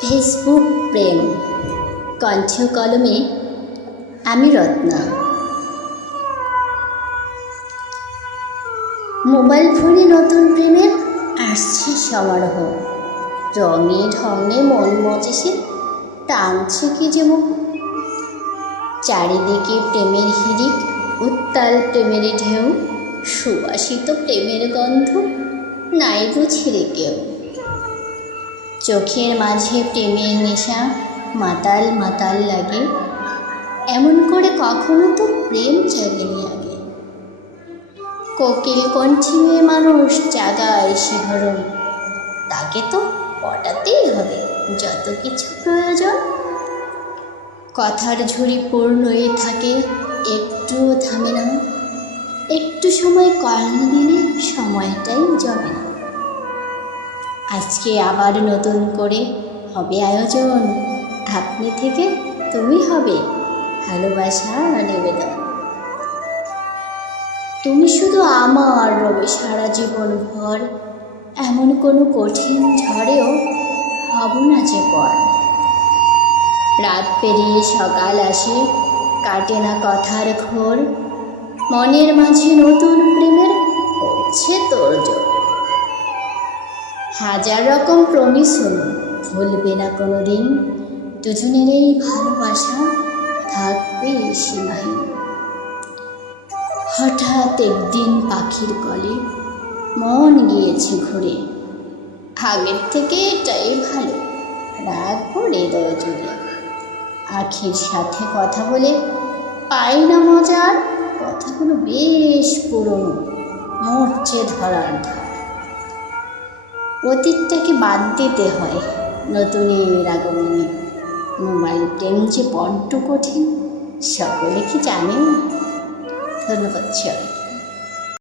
Facebook প্রেম কণ্ঠ কলমে আমি রত্না। মোবাইল ফোনে নতুন প্রেমের আসছে সমারোহ, রঙে ঢঙে মন মজেছে টানছে কি যে মুখ। চারিদিকে প্রেমের হিড়িক, উত্তাল প্রেমের ঢেউ, সুবাসিত প্রেমের গন্ধ নাই বুঝিরে কেউ। চোখের মাঝে প্রেমের নেশা মাতাল মাতাল লাগে, এমন করে কখনো তো প্রেম জাগেনি আগে। কোকিল কণ্ঠী মেয়ে মানুষ জাগায় শিহরণ, তাকে তো পটাতেই হবে যত কিছু প্রয়োজন। কথার ঝুড়ি পূর্ণই থাকে, একটুও থামে না, একটু সময় করানো দিলে সময়টাই জমে না। আজকে আবার নতুন করে হবে আয়োজন, আপনি থেকে তুমি হবে ভালোবাসা নিবেদন। তুমি শুধু আমার রবে সারা জীবন ভর, এমন কোনো কঠিন ঝড়েও হব না যে পর। রাত পেরিয়ে সকাল আসে, কাটে না কথার ঘোর, মনের মাঝে নতুন প্রেমের হচ্ছে তোড়জোড়। হাজার রকম প্রমিস হলো, ভুলবে না কোনো দিন, দুজনের এই ভালোবাসা থাকবে সীমাহীন। হঠাৎ একদিন পাখির কলে মন গিয়েছে ঘুরে, আগের থেকে এটাই ভালো, রাখবো হৃদয় জুড়ে। আখির সাথে কথা বলে পাই না মজার, কথাগুলো বেশ পুরনো, মরছে ধরার ধার। অতীতটাকে বাদ দিতে হয় নতুনের আগমনে, মোবাইল প্রেম যে বড্ড কঠিন সকলে কি জানে? ধন্যবাদ সবাই।